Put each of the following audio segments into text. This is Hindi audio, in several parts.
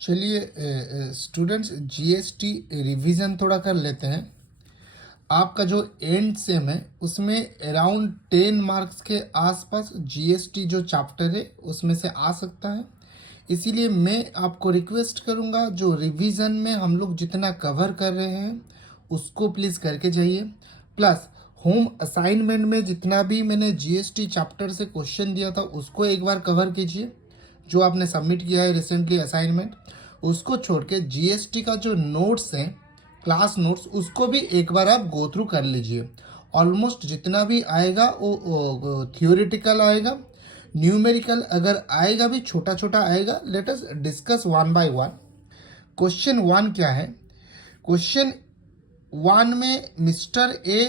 चलिए स्टूडेंट्स, जीएसटी रिवीजन थोड़ा कर लेते हैं। आपका जो एंड सेम है उसमें अराउंड 10 मार्क्स के आसपास जीएसटी जो चैप्टर है उसमें से आ सकता है। इसीलिए मैं आपको रिक्वेस्ट करूंगा, जो रिवीजन में हम लोग जितना कवर कर रहे हैं उसको प्लीज़ करके जाइए। प्लस होम असाइनमेंट में जितना भी मैंने जीएसटी चैप्टर से क्वेश्चन दिया था उसको एक बार कवर कीजिए। जो आपने सबमिट किया है रिसेंटली असाइनमेंट, उसको छोड़ के जीएसटी का जो नोट्स हैं, क्लास नोट्स, उसको भी एक बार आप गो थ्रू कर लीजिए। ऑलमोस्ट जितना भी आएगा वो थियोरिटिकल आएगा। न्यूमेरिकल अगर आएगा भी छोटा छोटा आएगा। Let us discuss one by one. Question one क्या है? क्वेश्चन वन में मिस्टर ए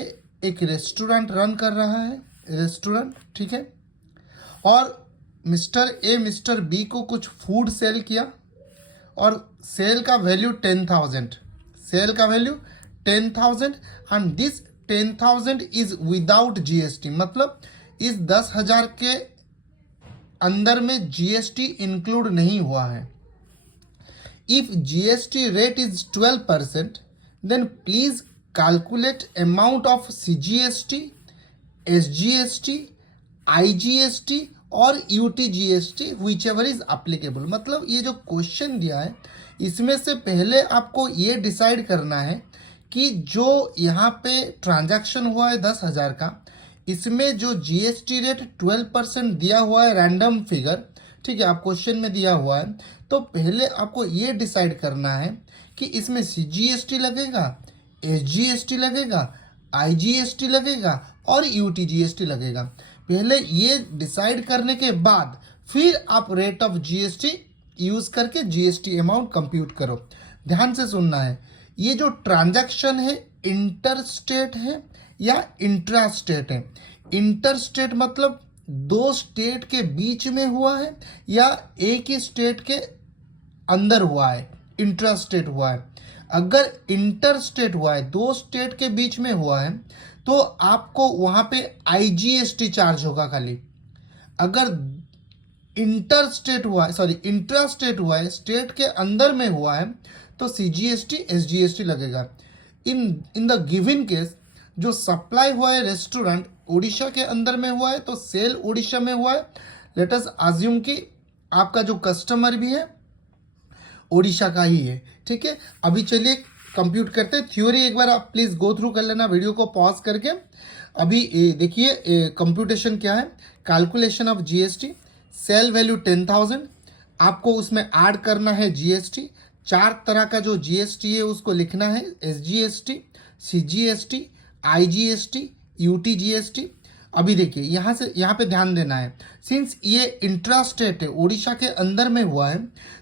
एक रेस्टोरेंट रन कर रहा है, रेस्टोरेंट, ठीक है। और मिस्टर ए मिस्टर बी को कुछ फूड सेल किया और सेल का वैल्यू 10,000, सेल का value 10,000 and this 10,000 is without GST. मतलब इस 10,000 के अंदर में जीएसटी इंक्लूड नहीं हुआ है। If GST rate is 12%, then please calculate amount of CGST, SGST, IGST और UTGST whichever is applicable. मतलब ये जो क्वेश्चन दिया है इसमें से पहले आपको ये डिसाइड करना है कि जो यहाँ पे ट्रांजैक्शन हुआ है 10,000 का, इसमें जो जीएसटी रेट 12% दिया हुआ है, रैंडम फिगर, ठीक है, आप क्वेश्चन में दिया हुआ है। तो पहले आपको ये डिसाइड करना है कि इसमें सीजीएसटी लगेगा, एसजीएसटी लगेगा, आईजीएसटी लगेगा और यूटीजीएसटी लगेगा। पहले ये डिसाइड करने के बाद फिर आप रेट ऑफ जीएसटी यूज करके जीएसटी अमाउंट कंप्यूट करो। ध्यान से सुनना है, ये जो ट्रांजैक्शन है इंटर स्टेट है या इंट्रा स्टेट है। इंटर स्टेट मतलब दो स्टेट के बीच में हुआ है या एक ही स्टेट के अंदर हुआ है, इंट्रा स्टेट हुआ है। अगर इंटर स्टेट हुआ है, दो स्टेट के बीच में हुआ है, तो आपको वहां पे आईजीएसटी चार्ज होगा खाली। अगर इंटर स्टेट हुआ है, सॉरी इंट्रा स्टेट हुआ है, स्टेट के अंदर में हुआ है, तो सीजीएसटी एसजीएसटी लगेगा। इन द गिवन केस जो सप्लाई हुआ है रेस्टोरेंट उड़ीसा के अंदर में हुआ है, तो सेल उड़ीसा में हुआ है। लेट अस अज्यूम कि आपका जो कस्टमर भी है उड़ीसा का ही है, ठीक है। अभी चलिए कंप्यूट करते हैं। थ्योरी एक बार आप प्लीज गो थ्रू कर लेना वीडियो को पॉज करके। अभी देखिए कंप्यूटेशन क्या है। Calculation of GST, sale value 10,000, आपको उसमें ऐड करना है जीएसटी। चार तरह का जो जीएसटी है उसको लिखना है, एसजीएसटी, सीजीएसटी, आईजीएसटी, यूटीजीएसटी। अभी देखिए यहाँ पे ध्यान देना है, सिंस ये इंट्रा स्टेट है, उड़ीसा के अंदर में हुआ है,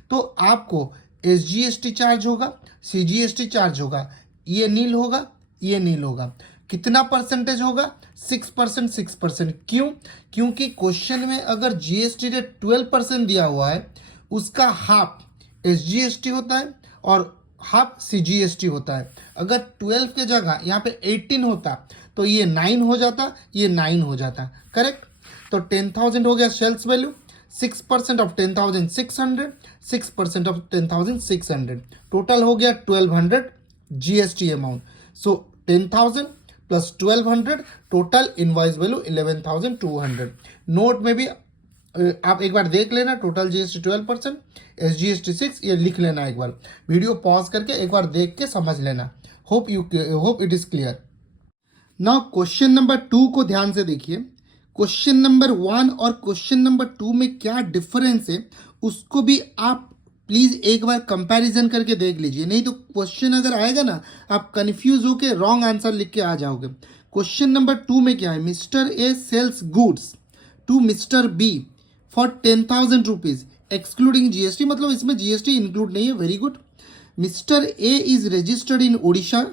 तो आपको एसजीएसटी चार्ज होगा, सीजीएसटी चार्ज होगा, ये नील होगा, ये नील होगा। कितना परसेंटेज होगा? 6%, 6%। क्यों? क्योंकि क्वेश्चन में अगर जीएसटी रेट 12% दिया हुआ है, उसका हाफ एसजीएसटी होता है और हाफ सीजीएसटी होता है। अगर 12 के जगह यहाँ पे 18 होता तो ये 9 हो जाता, ये 9 हो जाता, करेक्ट। तो 10,000 हो गया sales value, 6% of 10,000 600, 6% of 10,000 600, total हो गया 1200 GST amount. So 10,000 plus 1200, total invoice value 11,200। Note में भी आप एक बार देख लेना, टोटल जीएसटी 12%, एसजीएसटी 6, ये लिख लेना एक बार। वीडियो पॉज करके एक बार देख के समझ लेना। Hope it is clear. Now question number 2 को ध्यान से देखिए। क्वेश्चन नंबर 1 और क्वेश्चन नंबर 2 में क्या डिफरेंस है उसको भी आप प्लीज एक बार कंपैरिजन करके देख लीजिए, नहीं तो क्वेश्चन अगर आएगा ना आप कंफ्यूज होके रॉन्ग आंसर लिख के आ जाओगे। क्वेश्चन नंबर 2 में क्या है? Mister A sales goods to mister B for 10,000 rupees excluding GST, मतलब इसमें जीएसटी इंक्लूड नहीं है। Very good. Mister A is registered in Odisha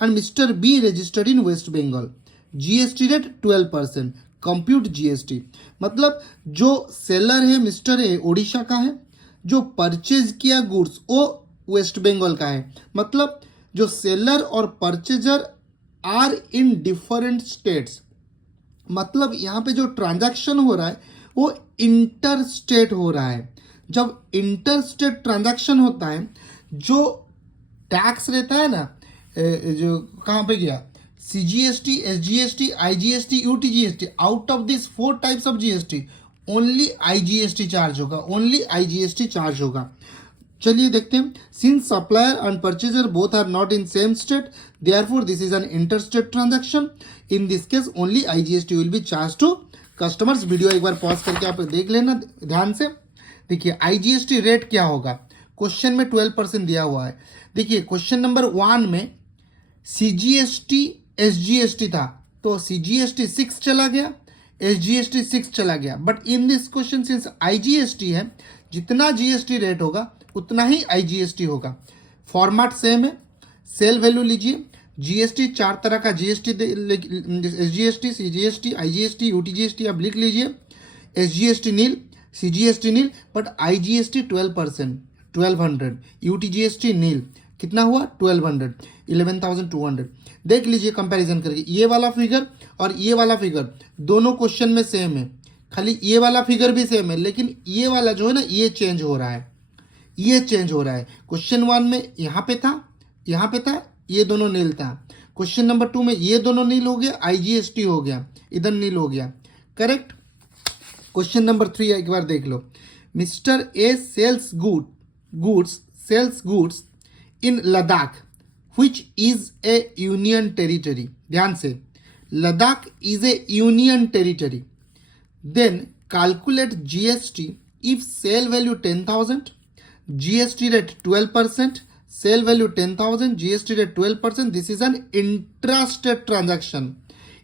and mister B registered in west Bengal. GST rate 12%, compute GST. मतलब जो सेलर है मिस्टर ए ओडिशा का है, जो परचेज किया गुड्स वो वेस्ट बंगाल का है। मतलब जो सेलर और purchaser are in different states. मतलब यहाँ पे जो ट्रांजैक्शन हो रहा है वो इंटर स्टेट हो रहा है। जब इंटर स्टेट ट्रांजैक्शन होता है, जो टैक्स रहता है ना, जो कहाँ पे गया, CGST, SGST, IGST, UTGST, out of this 4 types of GST only IGST charge होगा, ओनली IGST चार्ज होगा। चलिए देखते हैं। Since supplier and purchaser both are not in same state, therefore this is an interstate transaction. In this case only IGST will be charge to customers. Video एक बार पॉज करके आप देख लेना ध्यान से। देखिए IGST रेट क्या होगा, क्वेश्चन में 12% दिया हुआ है। देखिए क्वेश्चन नंबर 1 में CGST SGST था, तो CGST 6 चला गया, SGST 6 चला गया। But in this question since IGST है, जितना GST रेट होगा उतना ही IGST होगा। फॉर्मेट सेम है। सेल वैल्यू लीजिए, GST 4 तरह का GST SGST, CGST, IGST, UTGST आप लिख लीजिए। SGST nil, CGST nil, but IGST 12%, 1200, UTGST nil, कितना हुआ 1200, 11,200। देख लीजिए कंपैरिजन करके, ये वाला फिगर और ये वाला फिगर दोनों क्वेश्चन में सेम है, खाली ये वाला फिगर भी सेम है, लेकिन ये वाला जो है ना ये चेंज हो रहा है, ये चेंज हो रहा है। क्वेश्चन 1 में यहाँ पे था, यहाँ पे था, ये दोनों नील था। क्वेश्चन नंबर 2 में ये दोनों नील हो गया, IGST हो गया, इधर नील हो गया, करेक्ट। क्वेश्चन नंबर 3 एक बार देख लो। Mister A sales goods in Ladakh which is a union territory। ध्यान से, Ladakh is a union territory. Then calculate GST if sale value 10,000, GST rate 12%, sale value 10,000, GST rate 12%। This is N intrastate transaction.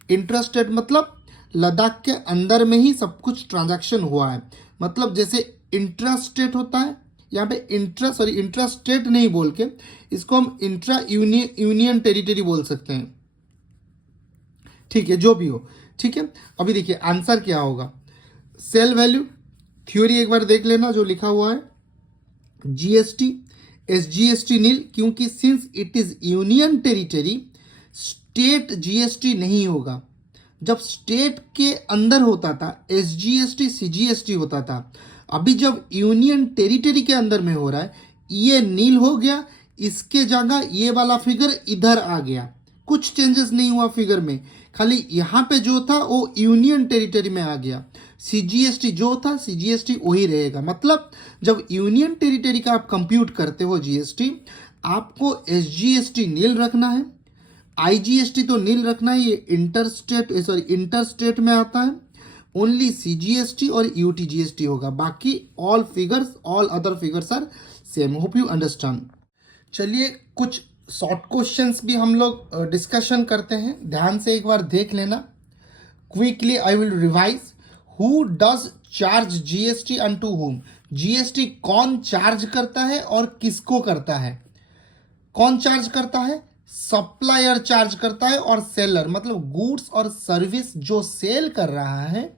Intrastate मतलब लद्दाख के अंदर में ही सब कुछ ट्रांजैक्शन हुआ है। मतलब जैसे इंट्रास्टेट होता है, यहाँ पे इंट्रास्टेट नहीं बोल के इसको हम इंट्रा यूनियन टेरिटरी बोल सकते हैं। ठीक है, जो भी हो, ठीक है। अभी देखिए आंसर क्या होगा। सेल वैल्यू थ्योरी एक बार देख लेना जो लिखा हुआ है। GST SGST नील, क्योंकि since it is union territory state GST नहीं होगा। जब स्टेट के अंदर होता था SGST CGST होता था। अभी जब यूनियन टेरिटरी के अंदर में हो रहा है, ये नील हो गया, इसके जगह ये वाला फिगर इधर आ गया। कुछ चेंजेस नहीं हुआ फिगर में, खाली यहाँ पे जो था वो यूनियन टेरिटरी में आ गया। CGST जो था CGST वही रहेगा। मतलब जब यूनियन टेरिटरी का आप कंप्यूट करते हो GST, आपको SGST नील रखना है, IGST तो नील रखना है, ये इंटरस्टेट में आता है। ओनली CGST और UTGST होगा, बाकी all other figures are same. Hope you understand. चलिए कुछ शॉर्ट क्वेश्चंस भी हम लोग डिस्कशन करते हैं, ध्यान से एक बार देख लेना। Quickly I will revise. Who does charge GST and to whom. GST कौन चार्ज करता है और किसको करता है। कौन चार्ज करता है, सप्लायर चार्ज करता है, और सेलर मतलब गुड्स और सर्विस जो सेल कर रहा है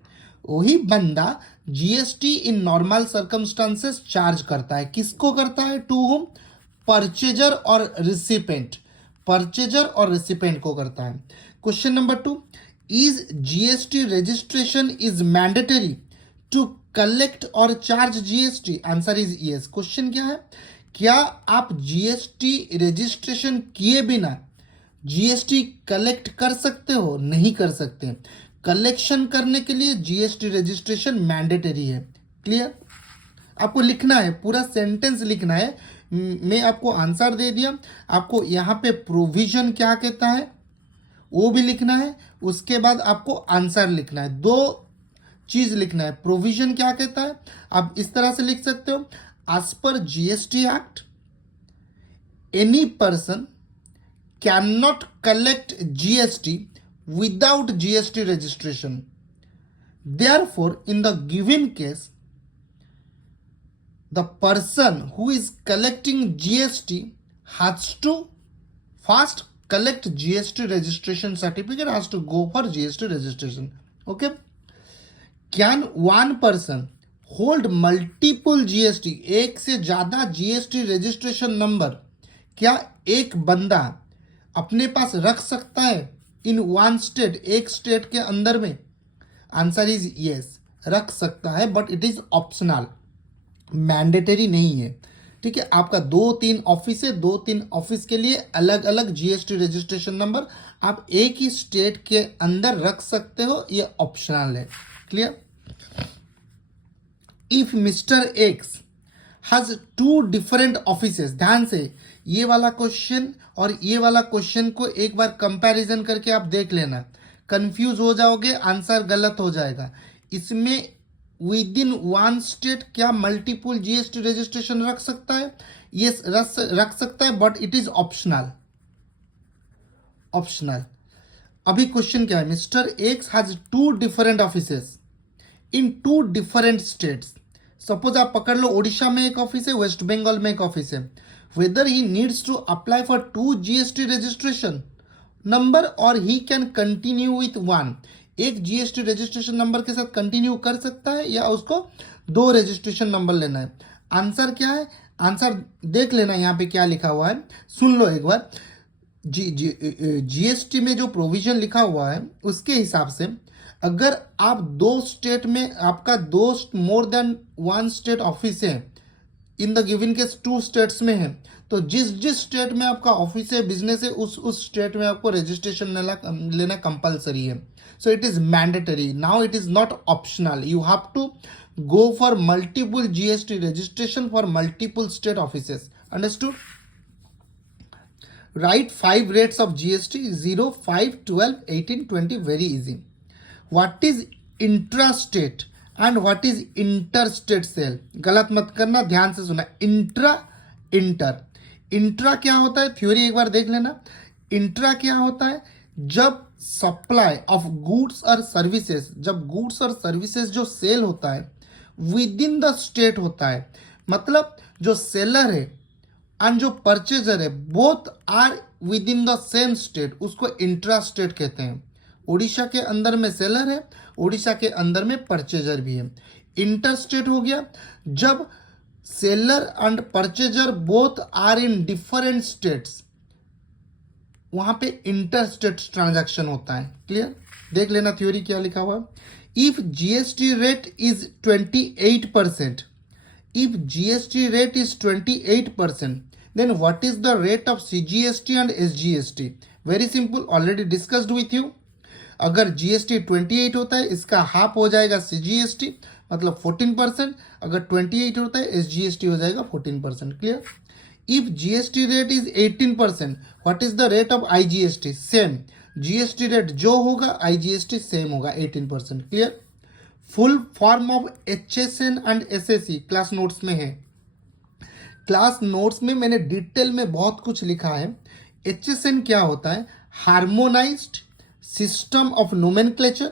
वही बंदा GST in normal circumstances charge करता है। किसको करता है, टू हुम, परचेजर और रिसिपेंट, परचेजर और रिसिपेंट को करता है। Question number 2, is GST registration is mandatory to collect और charge GST। Answer is yes. Question क्या है, क्या आप GST रजिस्ट्रेशन किए बिना GST कलेक्ट कर सकते हो, नहीं कर सकते। कलेक्शन करने के लिए GST रजिस्ट्रेशन मैंडेटरी है। क्लियर, आपको लिखना है, पूरा सेंटेंस लिखना है। मैं आपको आंसर दे दिया, आपको यहाँ पे प्रोविजन क्या कहता है वो भी लिखना है, उसके बाद आपको आंसर लिखना है। 2 चीज लिखना है। प्रोविजन क्या कहता है, आप इस तरह से लिख सकते हो, as per GST act any person can not collect GST without GST registration. Therefore, in the given case, the person who is collecting GST has to first collect GST registration certificate, has to go for GST registration. Okay? Can one person hold multiple GST, एक से ज्यादा GST registration number, क्या एक बंदा अपने पास रख सकता है इन वन स्टेट, एक स्टेट के अंदर में। आंसर इज यस, रख सकता है, but it is optional. Mandatory नहीं है, ठीक है। आपका 2-3 ऑफिस है, 2-3 ऑफिस के लिए अलग अलग जीएसटी रजिस्ट्रेशन नंबर आप एक ही स्टेट के अंदर रख सकते हो, ये ऑप्शनल है। Clear? If mister x has 2 different offices, ध्यान से ये वाला क्वेश्चन और ये वाला क्वेश्चन को एक बार कंपैरिजन करके आप देख लेना, कंफ्यूज हो जाओगे, आंसर गलत हो जाएगा। इसमें विद इन वन स्टेट क्या मल्टीपल जीएसटी रजिस्ट्रेशन रख सकता है? ये रख सकता है, but it is optional. Optional. अभी क्वेश्चन क्या है? Mister x has 2 different offices in 2 different states. Suppose आप पकड़ लो, उड़ीसा में एक ऑफिस है, वेस्ट बंगाल में एक ऑफिस है। Whether he needs to apply for 2 GST registration number और ही कैन कंटिन्यू विथ 1। एक जीएसटी रजिस्ट्रेशन नंबर के साथ कंटिन्यू कर सकता है या उसको 2 रजिस्ट्रेशन नंबर लेना है। आंसर क्या है? आंसर देख लेना यहाँ पे क्या लिखा हुआ है, सुन लो एक बार। जीएसटी में जो प्रोविजन लिखा हुआ है उसके हिसाब से अगर आप 2 स्टेट में, आपका 2 मोर देन 1 स्टेट ऑफिस है, in the given case 2 states में है, तो जिस जिस स्टेट में आपका ऑफिस है, बिजनेस है, उस स्टेट में आपको रजिस्ट्रेशन लेना कंपलसरी है। So it is mandatory now, it is not optional. You have to go for multiple GST registration for multiple state offices. Understood? Write 5 rates of GST: 0, 5, 12, 18, 20. Very easy. What is intrastate and what is interstate sale? गलत मत करना, ध्यान से सुना। इंट्रा, इंट्रा क्या होता है? थ्योरी एक बार देख लेना। इंट्रा क्या होता है? जब सप्लाई ऑफ गुड्स और सर्विसेज, जब गुड्स और सर्विसेज जो सेल होता है विद इन द स्टेट होता है, मतलब जो सेलर है एंड जो परचेजर है both are within the same state, उसको इंट्रा स्टेट कहते हैं। उड़ीसा के अंदर में सेलर है, उड़ीसा के अंदर में परचेजर भी है। इंटर स्टेट हो गया जब seller and purchaser both are in different states, वहां पे इंटर स्टेट ट्रांजैक्शन होता है। क्लियर? देख लेना थ्योरी क्या लिखा हुआ। If GST rate is 28%, if GST rate is 28%, then what is the rate of CGST and SGST? Very simple, already discussed with you. अगर GST 28 होता है, इसका हाफ हो जाएगा CGST, मतलब 14%। अगर 28 होता है, SGST हो जाएगा 14%। Clear? If GST rate is 18%, what is the rate of IGST? Same, GST rate जो होगा IGST सेम होगा, 18%। Clear? Full form of HSN and SSC class notes में है। क्लास नोट्स में मैंने डिटेल में बहुत कुछ लिखा है। HSN क्या होता है? Harmonised system of nomenclature.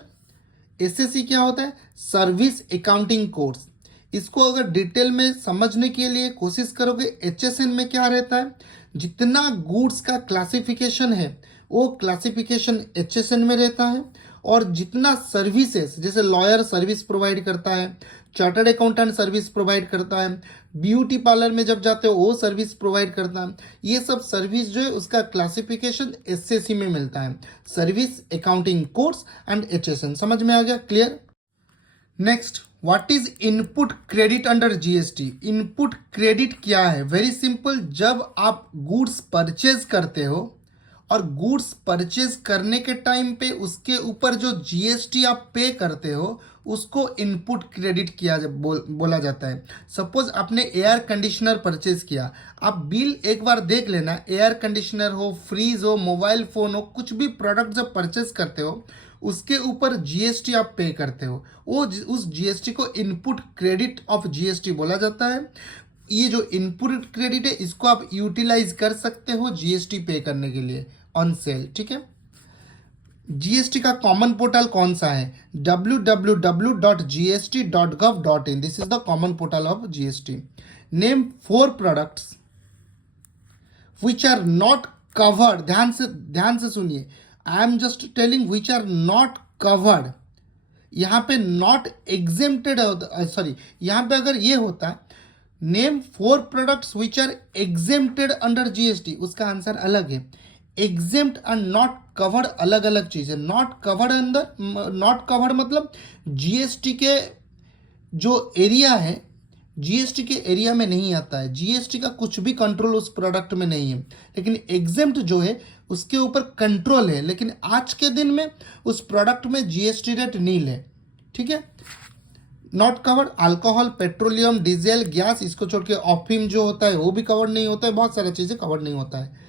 SSC क्या होता है? Service accounting course. इसको अगर डिटेल में समझने के लिए कोशिश करोगे, HSN में क्या रहता है, जितना गुड्स का क्लासिफिकेशन है वो क्लासिफिकेशन HSN में रहता है, और जितना सर्विसेज, जैसे लॉयर सर्विस प्रोवाइड करता है, चार्टर्ड अकाउंटेंट सर्विस प्रोवाइड करता है, ब्यूटी पार्लर में जब जाते हो वो सर्विस प्रोवाइड करता है, ये सब सर्विस जो है उसका क्लासिफिकेशन SSC में मिलता है, service accounting course and HSN। समझ में आ गया? Clear? Next, what is input credit under GST? Input credit क्या है? वेरी सिंपल, जब आप गुड्स परचेज करते हो और गुड्स परचेज करने के टाइम पे उसके ऊपर जो जीएसटी आप पे करते हो उसको इनपुट क्रेडिट किया बोला जाता है। सपोज आपने एयर कंडीशनर परचेज किया, आप बिल एक बार देख लेना, एयर कंडीशनर हो, फ्रीज हो, मोबाइल फ़ोन हो, कुछ भी प्रोडक्ट जब परचेज करते हो उसके ऊपर जीएसटी आप पे करते हो, वो उस जीएसटी को इनपुट क्रेडिट ऑफ जीएसटी बोला जाता है। ये जो इनपुट क्रेडिट है इसको आप यूटिलाइज कर सकते हो जीएसटी पे करने के लिए ऑन सेल। ठीक है? जीएसटी का कॉमन पोर्टल कौन सा है? www.gst.gov.in। This is the common portal of GST. Name 4 products which are not covered. ध्यान से सुनिए, I am just telling which are not covered. यहां पे नॉट एग्जेम्प्टेड, सॉरी, यहां पे अगर ये होता name 4 products which are exempted under GST, उसका आंसर अलग है। एग्जेम्प्ट एंड नॉट कवर्ड अलग अलग चीज है। नॉट कवर्ड अंदर, नॉट कवर्ड मतलब जीएसटी के जो एरिया है जीएसटी के एरिया में नहीं आता है, जीएसटी का कुछ भी कंट्रोल उस प्रोडक्ट में नहीं है। लेकिन एग्जेम्प्ट जो है उसके ऊपर कंट्रोल है, लेकिन आज के दिन में उस प्रोडक्ट में जीएसटी रेट नील है। ठीक है, not covered alcohol, petroleum, diesel, gas, इसको छोड़ के अफीम जो होता है वो भी कवर्ड नहीं होता है, बहुत सारी चीजें कवर्ड नहीं होता है।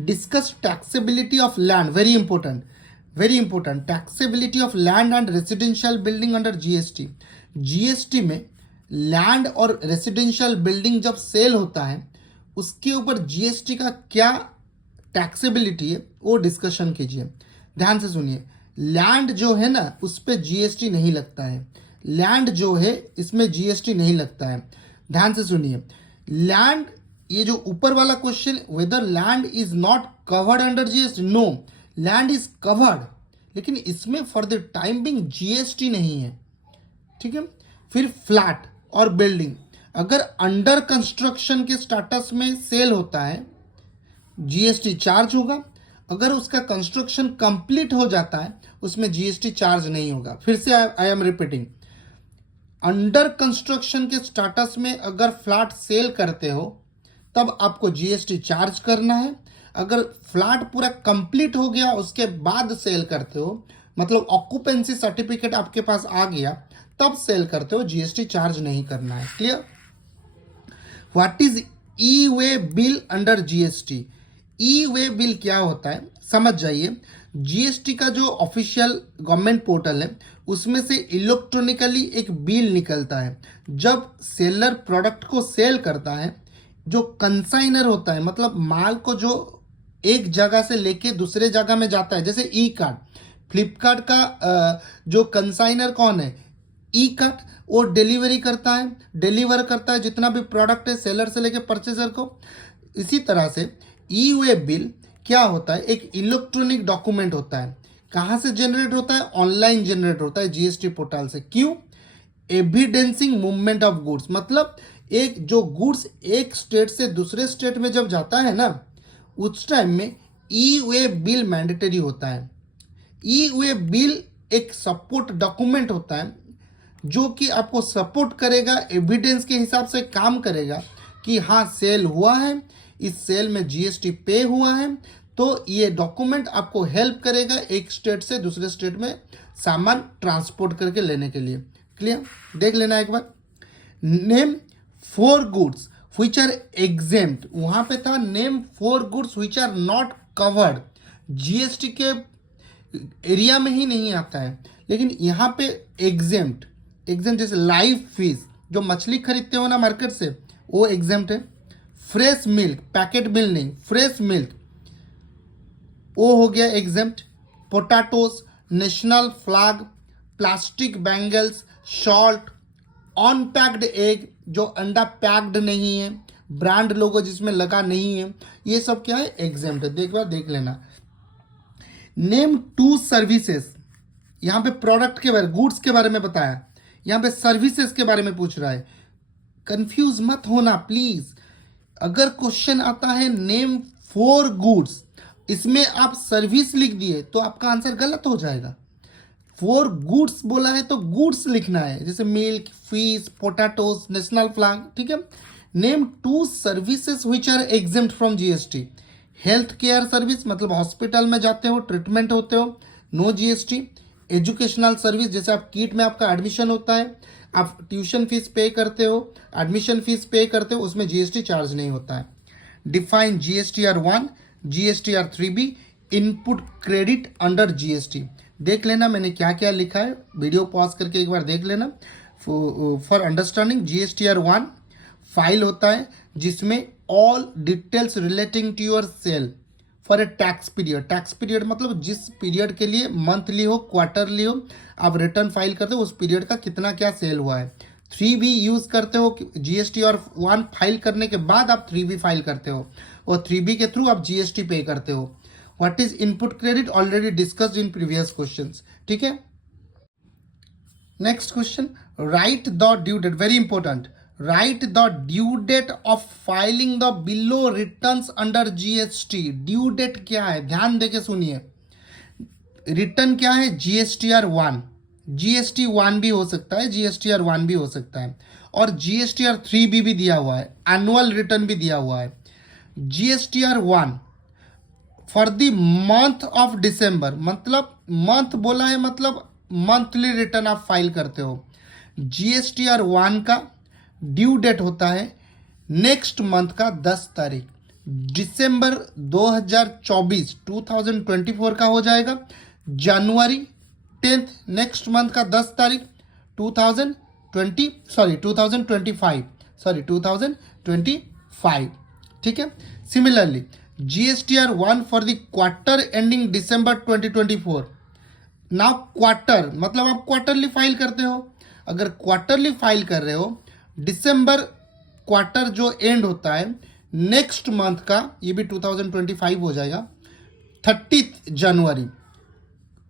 Discuss taxability of land, very important, taxability of land and residential building under GST. GST में लैंड और रेसिडेंशियल बिल्डिंग जब सेल होता है उसके ऊपर जीएसटी का क्या टैक्सेबिलिटी है वो डिस्कशन कीजिए। ध्यान से सुनिए, लैंड जो है ना उस पर जीएसटी नहीं लगता है, लैंड जो है इसमें जीएसटी नहीं लगता है। ध्यान से सुनिए, लैंड, ये जो ऊपर वाला question, whether land is not covered under GST, no, land is covered, लेकिन इसमें for the time being GST नहीं है। ठीक है, फिर फ्लैट और बिल्डिंग, अगर अंडर कंस्ट्रक्शन के स्टेटस में सेल होता है जीएसटी चार्ज होगा, अगर उसका कंस्ट्रक्शन कंप्लीट हो जाता है उसमें जीएसटी चार्ज नहीं होगा। फिर से I am repeating, under construction के स्टेटस में अगर फ्लैट सेल करते हो तब आपको जीएसटी चार्ज करना है। अगर फ्लैट पूरा कंप्लीट हो गया उसके बाद सेल करते हो, मतलब ऑक्यूपेंसी सर्टिफिकेट आपके पास आ गया तब सेल करते हो, जीएसटी चार्ज नहीं करना है। Clear? What is E way bill under GST? E way bill क्या होता है समझ जाइए। जीएसटी का जो ऑफिशियल गवर्नमेंट पोर्टल है उसमें से इलेक्ट्रॉनिकली एक बिल निकलता है। जब सेलर प्रोडक्ट को सेल करता है, जो कंसाइनर होता है, मतलब माल को जो एक जगह से लेके दूसरे जगह में जाता है, जैसे ई कार्ड, फ्लिपकार्ट का जो कंसाइनर कौन है? ई कार्ड, वो डिलीवरी करता है, डिलीवर करता है जितना भी प्रोडक्ट है सेलर से लेके परचेजर को। इसी तरह से ई वे बिल क्या होता है? एक इलेक्ट्रॉनिक डॉक्यूमेंट होता है। कहाँ से जनरेट होता है? ऑनलाइन जनरेट होता है जीएसटी पोर्टल से। क्यों? एविडेंसिंग मूवमेंट ऑफ गुड्स, मतलब एक जो गुड्स एक स्टेट से दूसरे स्टेट में जब जाता है ना, उस टाइम में ई वे बिल मैंडेटरी होता है। ई वे बिल एक सपोर्ट डॉक्यूमेंट होता है जो कि आपको सपोर्ट करेगा, एविडेंस के हिसाब से काम करेगा कि हाँ सेल हुआ है, इस सेल में जीएसटी पे हुआ है। तो ये डॉक्यूमेंट आपको हेल्प करेगा एक स्टेट से दूसरे स्टेट में सामान ट्रांसपोर्ट करके लेने के लिए। क्लियर? देख लेना एक बार। Name 4 goods which are exempt, वहां पे था name 4 goods which are not covered, GST के एरिया में ही नहीं आता है, लेकिन यहाँ पे एग्जेम्प्ट जैसे लाइव फिश, जो मछली खरीदते हो ना मार्केट से, वो एग्जेम्प्ट है। फ्रेश मिल्क, पैकेट मिल्क नहीं, फ्रेश मिल्क, वो हो गया exempt. Potatoes, national flag, plastic bangles, salt, unpacked egg, जो अंडा पैक्ड नहीं है, ब्रांड लोगो जिसमें लगा नहीं है, ये सब क्या है? एग्जेम्प्ट है। एक बार देख लेना। नेम 2 सर्विसेज, यहाँ पे प्रोडक्ट के बारे, गुड्स के बारे में बताया, यहाँ पे सर्विसेज के बारे में पूछ रहा है। कंफ्यूज मत होना प्लीज। अगर क्वेश्चन आता है नेम 4 गुड्स, इसमें आप सर्विस लिख दिए तो आपका आंसर गलत हो जाएगा। 4 गुड्स बोला है तो गुड्स लिखना है, जैसे milk, fish, potatoes, national flag. ठीक है। Name 2 services which are exempt from GST. Health care service, मतलब हॉस्पिटल में जाते हो, ट्रीटमेंट होते हो, नो जीएसटी। एजुकेशनल सर्विस, जैसे आप किट में आपका एडमिशन होता है, आप ट्यूशन फीस पे करते हो, एडमिशन फीस पे करते हो, उसमें जीएसटी चार्ज नहीं होता है। Define GSTR 1, GSTR 3B, input credit under GST. देख लेना मैंने क्या क्या लिखा है, वीडियो पॉज करके एक बार देख लेना फॉर अंडरस्टैंडिंग। जीएसटीआर 1 फाइल होता है जिसमें all details relating to your sale for a tax period. Tax period मतलब जिस पीरियड के लिए मंथली हो, क्वार्टरली हो, आप रिटर्न फाइल करते हो, उस पीरियड का कितना क्या सेल हुआ है। 3B यूज करते हो, जीएसटी और 1 फाइल करने के बाद आप 3B फाइल करते हो और 3B के थ्रू आप जीएसटी पे करते हो। What is input credit? Already discussed in previous questions. ठीक है। Next question, write the due date, very important. Write the due date of filing the below returns under GST. Due date क्या है? ध्यान देके सुनिए। रिटर्न क्या है? जीएसटीआर 1, GST-1 भी हो सकता है, GSTR-1 भी हो सकता है, और GSTR-3B भी दिया हुआ है, एनुअल रिटर्न भी दिया हुआ है। GSTR-1 for the month of December, मतलब मंथ बोला है मतलब मंथली रिटर्न आप फाइल करते हो। GSTR-1 का ड्यू डेट होता है नेक्स्ट मंथ का 10 तारीख, दिसंबर 2024 का हो जाएगा जनवरी 10 नेक्स्ट मंथ का 10 तारीख 2025, ठीक है। Similarly GSTR-1 for the quarter ending December 2024, now quarter मतलब आप क्वार्टरली फाइल करते हो। अगर क्वार्टरली फाइल कर रहे हो, दिसंबर क्वार्टर जो एंड होता है नेक्स्ट मंथ का, ये भी 2025 हो जाएगा 30 जनवरी,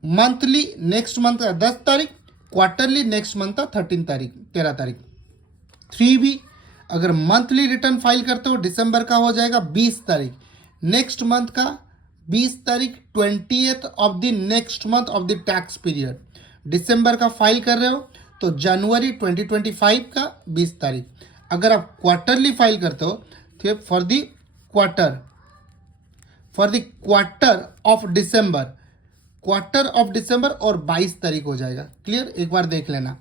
मंथली नेक्स्ट मंथ का 10 तारीख, क्वार्टरली नेक्स्ट मंथ का 13 तारीख। 3B अगर मंथली रिटर्न फाइल करते हो दिसंबर का हो जाएगा 20 तारीख, नेक्स्ट मंथ का 20 तारीख 20th of the next month of the tax period. दिसंबर का फाइल कर रहे हो तो जनवरी 2025 का 20 तारीख। अगर आप क्वार्टरली फाइल करते हो तो for the quarter of December और 22 तारीख हो जाएगा। क्लियर, एक बार देख लेना,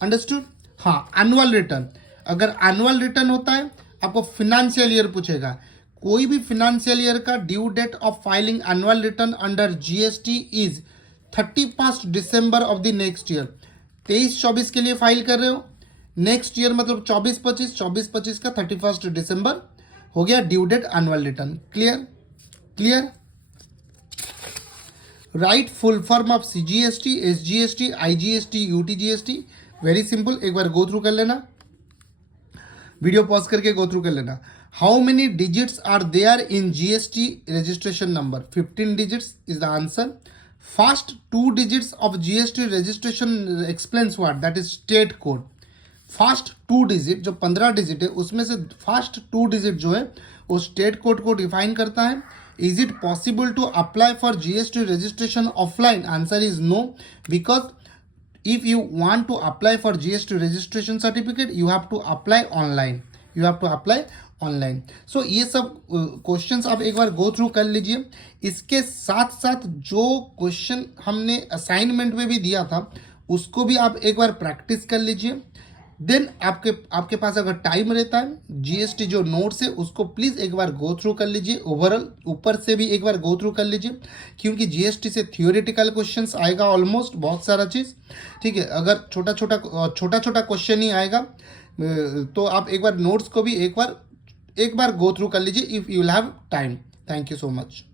अंडरस्टूड। हाँ, एनुअल रिटर्न, अगर एनुअल रिटर्न होता है आपको फिनेंशियल ईयर पूछेगा, कोई भी फिनेंशियल ईयर का due date of filing annual return under GST is 31 December of the next year. 23-24 के लिए फाइल कर रहे हो, नेक्स्ट ईयर मतलब 24-25 का 31 दिसंबर हो गया due date annual return. Clear. Write full form of CGST, SGST, IGST, UTGST, very simple, एक बार गो थ्रू कर लेना, वीडियो पॉज करके गो थ्रू कर लेना। How many digits are there in GST registration number? 15 digits is the answer. First 2 digits of GST registration explains what, that is state code. First 2 digit जो 15 डिजिट है उसमें से फर्स्ट 2 डिजिट जो है वो स्टेट कोड को डिफाइन करता है। Is it possible to apply for GST registration offline? Answer is no, because if you want to apply for GST registration certificate you have to apply online, so ये सब क्वेश्चंस आप एक बार गो थ्रू कर लीजिए। इसके साथ साथ जो क्वेश्चन हमने असाइनमेंट में भी दिया था उसको भी आप एक बार प्रैक्टिस कर लीजिए। देन आपके पास अगर टाइम रहता है GST जो नोट्स है उसको प्लीज़ एक बार गो थ्रू कर लीजिए, ओवरऑल ऊपर से भी एक बार गो थ्रू कर लीजिए, क्योंकि GST से थियोरेटिकल क्वेश्चंस आएगा ऑलमोस्ट बहुत सारा चीज़, ठीक है। अगर छोटा छोटा क्वेश्चन ही आएगा तो आप एक बार नोट्स को भी एक बार गो थ्रू कर लीजिए if you will have time. Thank you so much.